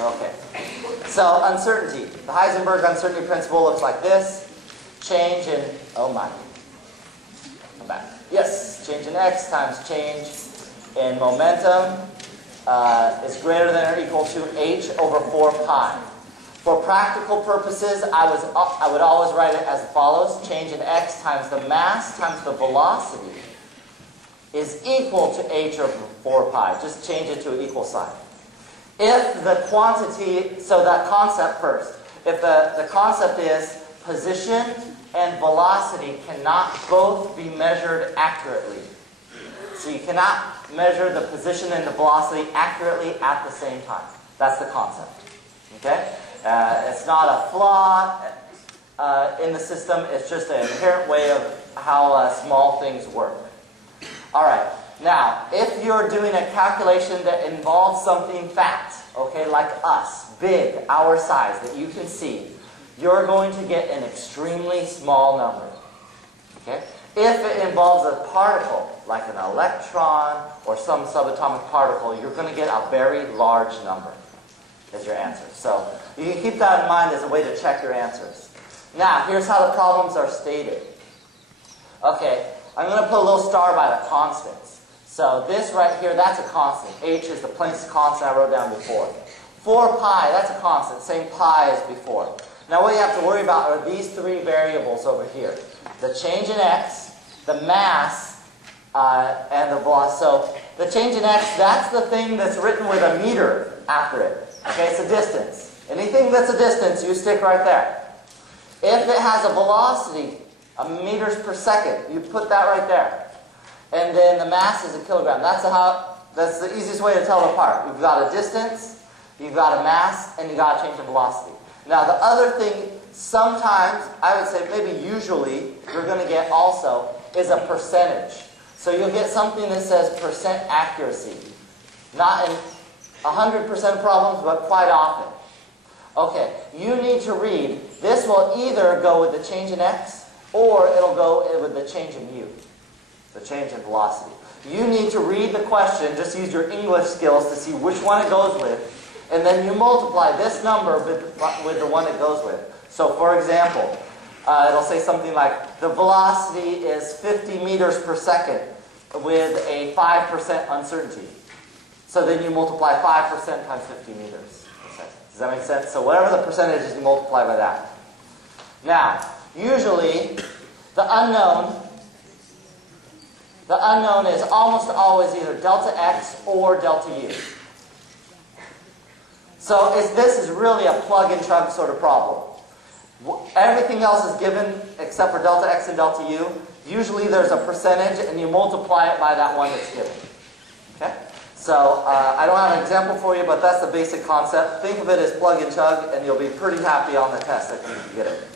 Okay. So uncertainty. The Heisenberg uncertainty principle looks like this. Change in, oh my. Come back. Yes, change in x times change in momentum is greater than or equal to h over 4 pi. For practical purposes, I would always write it as follows. Change in x times the mass times the velocity is equal to h over 4 pi. Just change it to an equal sign. If the quantity, so that concept first, if the concept is position and velocity cannot both be measured accurately. So you cannot measure the position and the velocity accurately at the same time. That's the concept. Okay? It's not a flaw in the system. It's just an inherent way of how small things work. All right. Now, if you're doing a calculation that involves something fat, okay, like us, big, our size, that you can see, you're going to get an extremely small number. Okay? If it involves a particle, like an electron or some subatomic particle, you're going to get a very large number as your answer. So you can keep that in mind as a way to check your answers. Now, here's how the problems are stated. Okay, I'm going to put a little star by the constants. So this right here, that's a constant. H is the Planck's constant I wrote down before. 4 pi, that's a constant, same pi as before. Now what you have to worry about are these three variables over here. The change in x, the mass, and the velocity. So the change in x, that's the thing that's written with a meter after it. Okay, it's a distance. Anything that's a distance, you stick right there. If it has a velocity, meters per second, you put that right there. And then the mass is a kilogram. That's the easiest way to tell them apart. You've got a distance, you've got a mass, and you've got to change the velocity. Now the other thing, sometimes, I would say maybe usually, you're going to get also, is a percentage. So you'll get something that says percent accuracy. Not in 100% of problems, but quite often. Okay, you need to read, this will either go with the change in x, or it'll go with the change in u. The change in velocity. You need to read the question, just use your English skills to see which one it goes with, and then you multiply this number with the one it goes with. So for example, it'll say something like, the velocity is 50 meters per second with a 5% uncertainty. So then you multiply 5% times 50 meters per second. Does that make sense? So whatever the percentage is, you multiply by that. Now, usually, the unknown is almost always either delta x or delta u. So this is really a plug-and-chug sort of problem. Everything else is given except for delta x and delta u. Usually there's a percentage and you multiply it by that one that's given. Okay? So I don't have an example for you, but that's the basic concept. Think of it as plug and chug and you'll be pretty happy on the test if you get it.